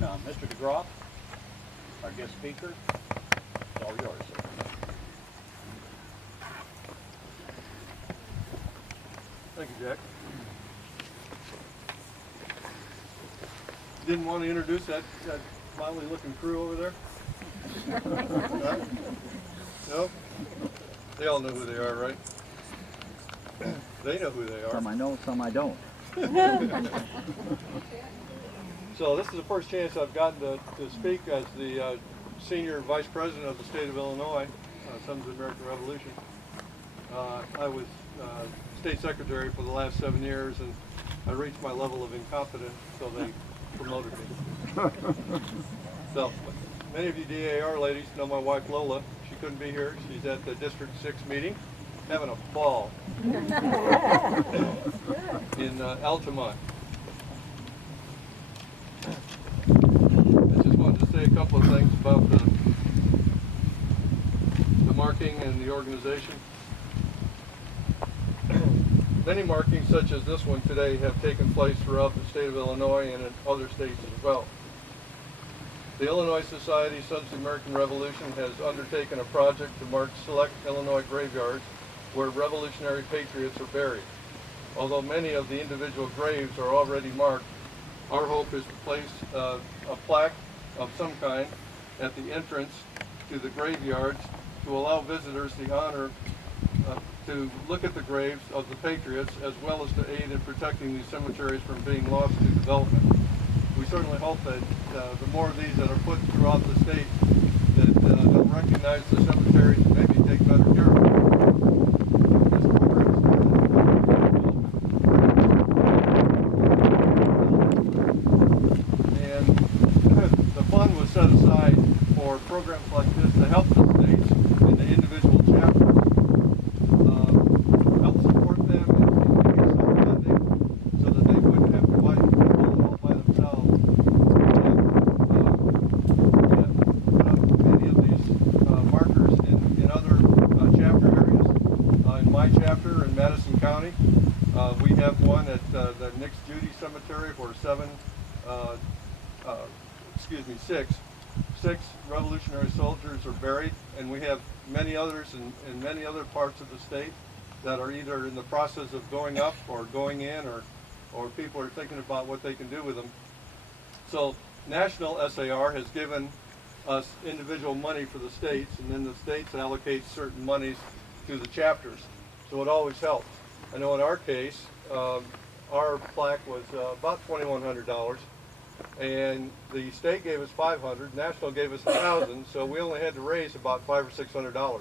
And Mr. DeGroff, our guest speaker, it's all yours, sir. Thank you, Jack. Didn't want to introduce that smiley looking crew over there? Huh? No? They all know who they are, right? They know who they are. Some I know, some I don't. So this is the first chance I've gotten to speak as the Senior Vice President of the state of Illinois, Sons of the American Revolution. I was State Secretary for the last 7 years, and I reached my level of incompetence, so they promoted me. So many of you DAR ladies know my wife Lola. She couldn't be here. She's at the District 6 meeting, having a ball in Altamont. I just wanted to say a couple of things about the marking and the organization. Many markings such as this one today have taken place throughout the state of Illinois and in other states as well. The Illinois Society Sons of the American Revolution has undertaken a project to mark select Illinois graveyards where revolutionary patriots are buried. Although many of the individual graves are already marked, our hope is to place a plaque of some kind at the entrance to the graveyards to allow visitors the honor to look at the graves of the patriots, as well as to aid in protecting these cemeteries from being lost to development. We certainly hope that the more of these that are put throughout the state, that they'll recognize the cemeteries and maybe take better care of them. And the fund was set aside for programs like this to help the states in the individual chapters. Help support them in getting some funding so that they wouldn't have to fight all by themselves. And many of these markers in other chapter areas. In my chapter in Madison County, we have one at the Nix Judy Cemetery where six Revolutionary soldiers are buried, and we have many others in many other parts of the state that are either in the process of going up or going in, or people are thinking about what they can do with them. So National SAR has given us individual money for the states, and then the states allocate certain monies to the chapters. So it always helps. I know in our case, our plaque was about $2,100. And the state gave us $500, National gave us $1,000, so we only had to raise about $500 or $600,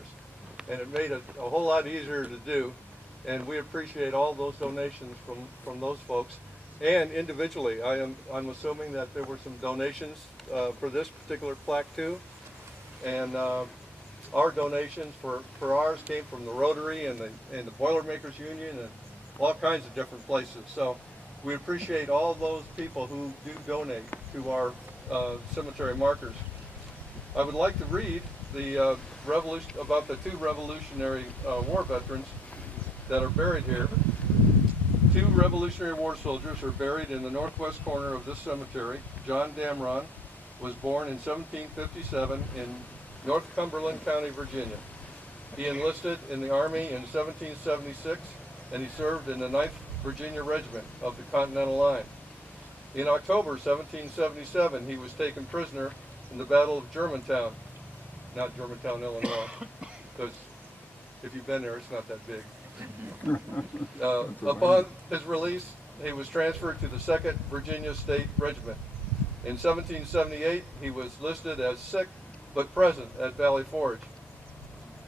and it made it a whole lot easier to do. And we appreciate all those donations from those folks. And individually, I'm assuming that there were some donations for this particular plaque too. And our donations for ours came from the Rotary and the Boilermakers Union and all kinds of different places. So we appreciate all those people who do donate to our cemetery markers. I would like to read the about the two Revolutionary War veterans that are buried here. Two Revolutionary War soldiers are buried in the northwest corner of this cemetery. John Dameron was born in 1757 in North Cumberland County, Virginia. He enlisted in the Army in 1776, and he served in the 9th Virginia Regiment of the Continental Line. In October 1777, he was taken prisoner in the Battle of Germantown, not Germantown, Illinois, because if you've been there, it's not that big. Upon his release, he was transferred to the 2nd Virginia State Regiment. In 1778, he was listed as sick but present at Valley Forge.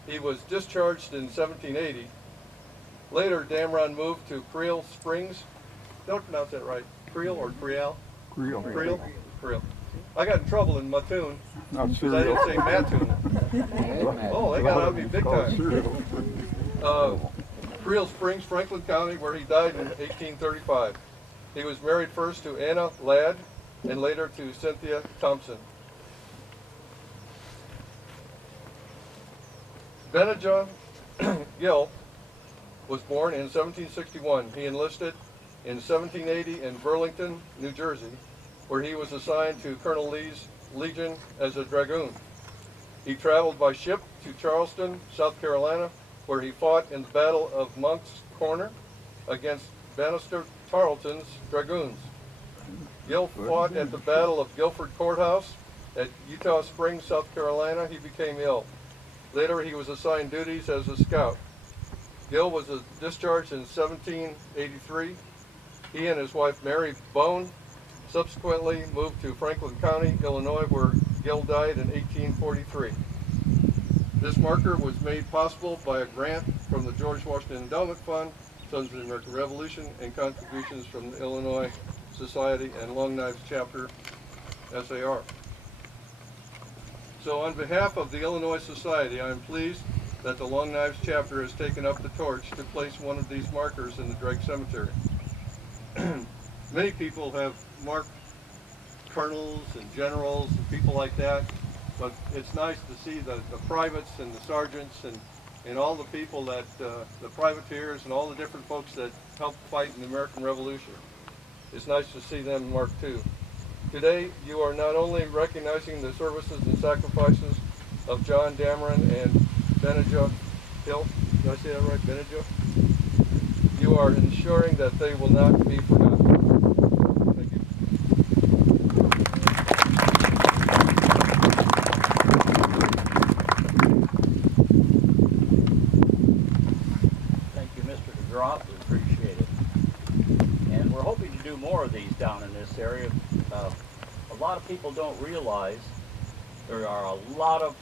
He was discharged in 1780. Later, Dameron moved to Creel Springs. Don't pronounce that right. Creel or Creole? Creel. Creel? Creel. I got in trouble in Mattoon Not because I didn't say Mattoon. Oh, they got on me big time. Creel Springs, Franklin County, where he died in 1835. He was married first to Anna Ladd and later to Cynthia Thompson. Benijah Gill was born in 1761. He enlisted in 1780 in Burlington, New Jersey. where he was assigned to Colonel Lee's Legion as a dragoon. He traveled by ship to Charleston, South Carolina, where he fought in the Battle of Monk's Corner against Banastre Tarleton's dragoons. Gill fought at the Battle of Guilford Courthouse at Utah Springs, South Carolina. He became ill. Later, he was assigned duties as a scout. Gill was discharged in 1783. He and his wife, Mary Bone, subsequently moved to Franklin County, Illinois, where Gill died in 1843. This marker was made possible by a grant from the George Washington Endowment Fund, Sons of the American Revolution, and contributions from the Illinois Society and Long Knives Chapter, SAR. So on behalf of the Illinois Society, I am pleased that the Long Knives Chapter has taken up the torch to place one of these markers in the Drake Cemetery. Many people have marked colonels and generals and people like that, but it's nice to see the privates and the sergeants and all the people that, the privateers and all the different folks that helped fight in the American Revolution. It's nice to see them marked too. Today, you are not only recognizing the services and sacrifices of John Dameron and Benijah Hill, did I say that right, Benijah? You are ensuring that they will not be forgotten. Thank you. Thank you, Mr. DeGroff. We appreciate it. And we're hoping to do more of these down in this area. A lot of people don't realize there are a lot of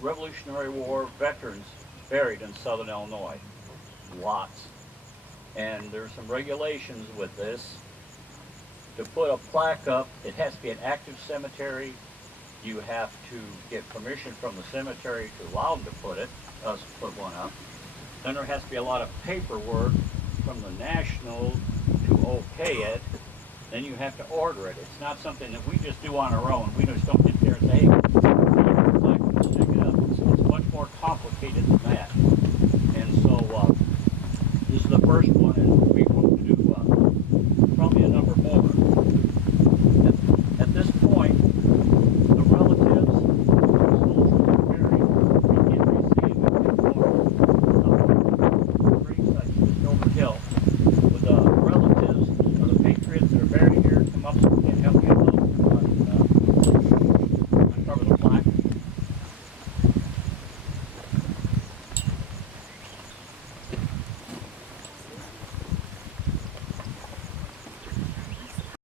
Revolutionary War veterans buried in southern Illinois. Lots. And there's some regulations with this. To put a plaque up, it has to be an active cemetery. You have to get permission from the cemetery to allow them to put one up. Then there has to be a lot of paperwork from the National to okay it. Then you have to order it. It's not something that we just do on our own. We just don't get there and say, hey, let's stick it up. It's much more complicated than that. And so this is the first one.